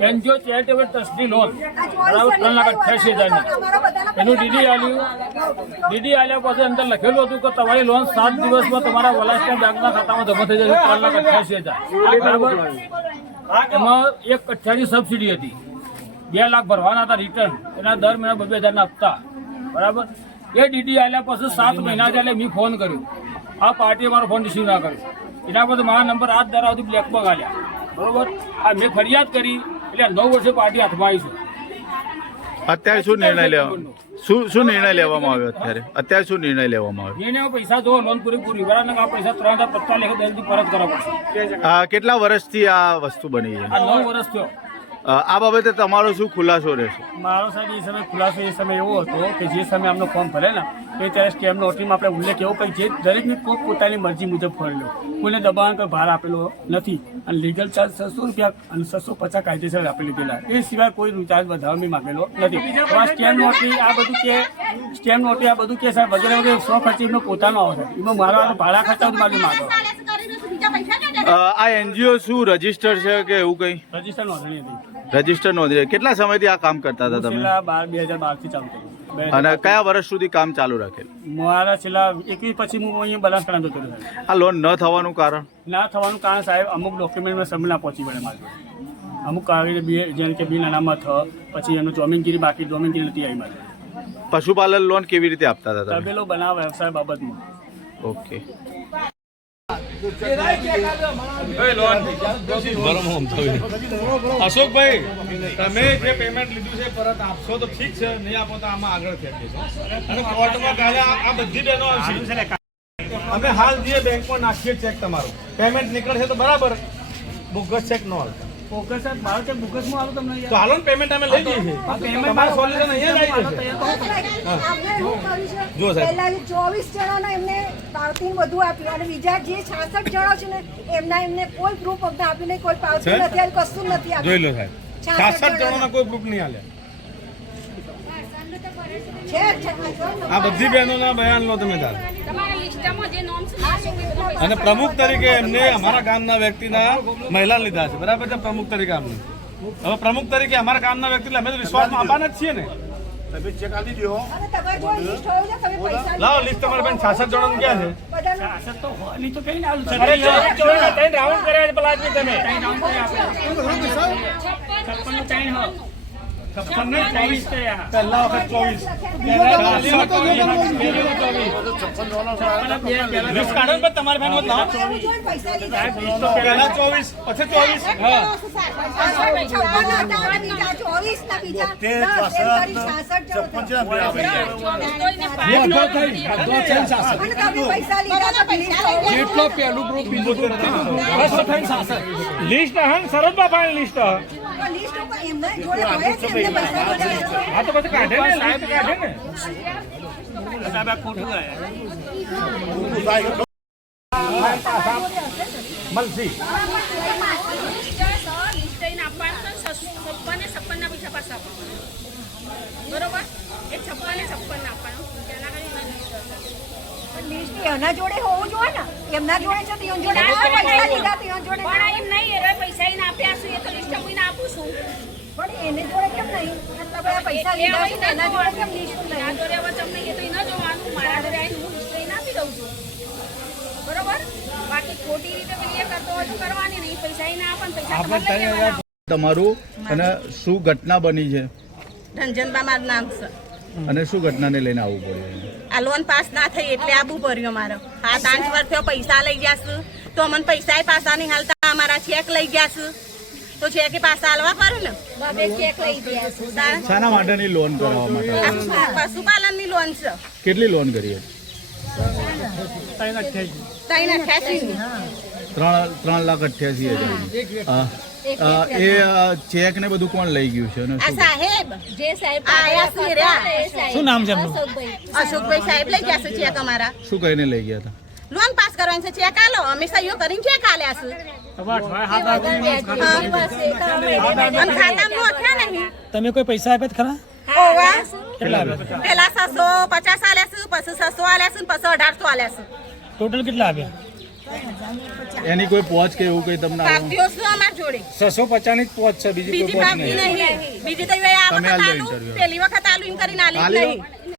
NGO charitable ટ્રસ્ટની loan બરાબર 3,88,000 એનું ડીડી આલ્યા પછી અંદર લખેલું હતું કે તમારી લોન 7 દિવસમાં તમારા વલાસના બેંકના ખાતામાં જમા થઈ જશે 3,88,000 બરાબર. એમાં 1,88,000 સબસિડી હતી, 2 લાખ ભરવાના હતા રિટર્ન, એના દર મહિના 2,000 હપ્તા બરાબર. એ ડીડી આલ્યા પછી 7 મહિના ચાલે મેં ફોન કર્યો, આ પાર્ટીએ મારો ફોન રિસીવ ના કર્યો, એના પછી મારા નંબર આજ દર સુધી બ્લેકમાં ગાલ્યા બરોબર. આ મેં ફરિયાદ કરી એટલે 9 વર્ષે પાર્ટી હાથમાં આવી છે. અત્યારે શું નિર્ણય લેવામાં આવ્યો? અત્યારે શું નિર્ણય લેવામાં આવ્યો? નિર્ણય પૈસા જો લોન પૂરી બરાબર, આ પૈસા 3,50,000 લેખે દરથી પરત કરવા પડશે. કેટલા વર્ષથી આ વસ્તુ બની છે? આ 9 વર્ષ થયો. આ બાબતે તમારો શું ખુલાસો રહેશે? મારો સાહેબ એ સમય ખુલાસો એ સમય એવો હતો કે જે સમય આમનો ફોર્મ ભરે ને એ ત્યારે સ્કેમ નોટરીમાં આપણે ઉલ્લેખ એવો કંઈ જે દરેકની પોતાની મરજી મુજબ ભરેલો, કોઈને દબાણ કે ભાર આપેલો નથી. અને લીગલ ચાર્જ 600 રૂપિયા અને 650 કાયદેસર આપી લીધેલા, એ સિવાય કોઈ ચાર્જ વધારવા મેં માગેલો નથી. આ સ્કેમ નોટરી આ બધું કે સ્કેમ નોટરી આ બધું કે સાહેબ વગેરે વગેરે 100 ખર્ચ એમનો પોતાનો આવશે, એમાં મારા ભાડા ખર્ચા માગે માગો. આ એનજીઓ શું રજીસ્ટર છે કે એવું કંઈ? રજીસ્ટર નોંધણી હતી. રજીસ્ટર નોંધી. કેટલા સમયથી આ કામ કરતા હતા તમે? 2012 થી ચાલુ કર્યું. અને કયા વર્ષ સુધી કામ ચાલુ રાખેલ? મારા છેલ્લા 21 પછી હું અહીંયા બનાસકાંઠા જતો રહ્યો. આ લોન ન થવાનું કારણ? ના થવાનું કારણ સાહેબ અમુક ડોક્યુમેન્ટમાં સમય ના પહોંચી વળે મારે, અમુક કાગળ જેમ કે બિલ અનામત પછી એનું જમીનગીરી બાકી જમીનગીરી નથી આવી મારે. પશુપાલન લોન કેવી રીતે આપતા હતા તમે? તબેલો બનાવ વ્યવસાય બાબતમાં. ઓકે. અશોકભાઈ, તમે જે પેમેન્ટ લીધું છે પરત આપશો તો ઠીક છે, નહીં આપો તો આમાં આગળ ફેંકીશું અને કોર્ટમાં કાલે આ બધી બહેનો આવશે. અમે હાલ જે બેંકમાં નાખીએ ચેક તમારો પેમેન્ટ નીકળશે તો બરાબર, બોગસ ચેક ન હાલતા. ઓકે સાહેબ, મારો ચેક બોગસમાં આલો તમને. તો હાલો ને પેમેન્ટ અમે લઈ જઈએ છીએ. તમારું સોલ્યુશન અહીંયા જ આવી જશે. જો સાહેબ, પહેલા 24 જણાને એમને પાવતી બધું આપ્યું અને બીજા જે 66 જણા છે ને એમને કોઈ પ્રૂફ અમને આપ્યું નહીં, કોઈ પાવતી નથી આપ્યું, કશું નથી આપ્યું. જોઈ લો સાહેબ, 66 જણાના કોઈ પ્રૂફ નહીં આલે. આ બધી બહેનોના બયાન લો તમે તાર. અને પ્રમુખ તરીકે એમને અમારા ગામના વ્યક્તિના મહિલા લીધા છે બરાબર છે, પ્રમુખ તરીકે અમને. હવે પ્રમુખ તરીકે અમારા ગામના વ્યક્તિ અમે તો વિશ્વાસમાં આપવાના જ છીએ ને. લાવો લિસ્ટ તમારા બેન 66 જણાનું ક્યાં છે? તો કઈ ના આલું છે. રાઉન્ડ કર્યા છે પેલા તમે 56 ને 24 પહેલા વખત 24 તમારે બેન પહેલા 24 લિસ્ટ હા સરદમાં ફાઇનલ લિસ્ટ હા તો પછી કાઢે ને સાહેબ કાઢે ને સાહેબ આ ખોટું મલસી એના જોડે હોવું જોઈએ ને, એમના જોડે છે તો જોડે પૈસા લીધા તો જોડે પણ એમ નહીં એ પૈસા એને આપ્યા છે, એ તો લિસ્ટ હું આપું છું. પણ એને જોડે કેમ નહીં? પૈસા લીધા છે એના જોડે કેમ લિસ્ટ ના નહીં? જોડે હવે તમને એ તો ન જોવાનું, મારા જોડે આવીને હું લિસ્ટ લઈને આપી દઉં છું બરોબર. બાકી ખોટી રીતે પેલી એ કરતો હોય તો કરવાની નહીં, પૈસા એને આપે ને પૈસા તમારું અને શું ઘટના બની છે? રંજનબા મારું નામ છે. અને શું ઘટનાને લઈને આવવું પડ્યું? આ લોન પાસ ના થઈ એટલે આબુ ભર્યો મારો. 7-8 વર્ષથી પૈસા લઈ ગયા છે તો અમને પૈસા પાસા નહીં હાલતા, અમારા ચેક લઈ ગયા છે તો ચેક પાસા હાલવા પડે ને. ચેક લઈ ગયા છે. શાના માટેની લોન કરાવવા માટે? પશુપાલન ની લોન છે. કેટલી લોન કરી હતી? 3,88,000. એ ચેક ને બધું કોણ લઈ ગયું છે? સાહેબ જે સાહેબ શું નામ છે એમનું? અશોકભાઈ સાહેબ લઈ ગયા છે ચેક અમારા. શું કહીને લઈ ગયા હતા? લોન પાસ કરવાની છે, ચેક આલો. અમે સહીઓ કરીને ચેક આલ્યા છે. ખાતામાં નહીં. તમે કોઈ પૈસા આપ્યા ખરા? પેલા 750 આલ્યા છે, પછી 600 આલ્યા છે, પછી 1800 આલ્યા છે. ટોટલ કેટલા આપ્યા? એની કોઈ પહોંચ કે એવું કઈ તમને આવ્યું? પાવતીઓ શું અમાર જોડે 650 ની જ પહોંચ છે બીજી બીજી કોઈ પહોંચ પાવતી નહીં નહીં બીજી તો આ તમે વખત આલો આલું interview. પેલી વખત આલું એમ કરીને આલી જ આલી લો. નહીં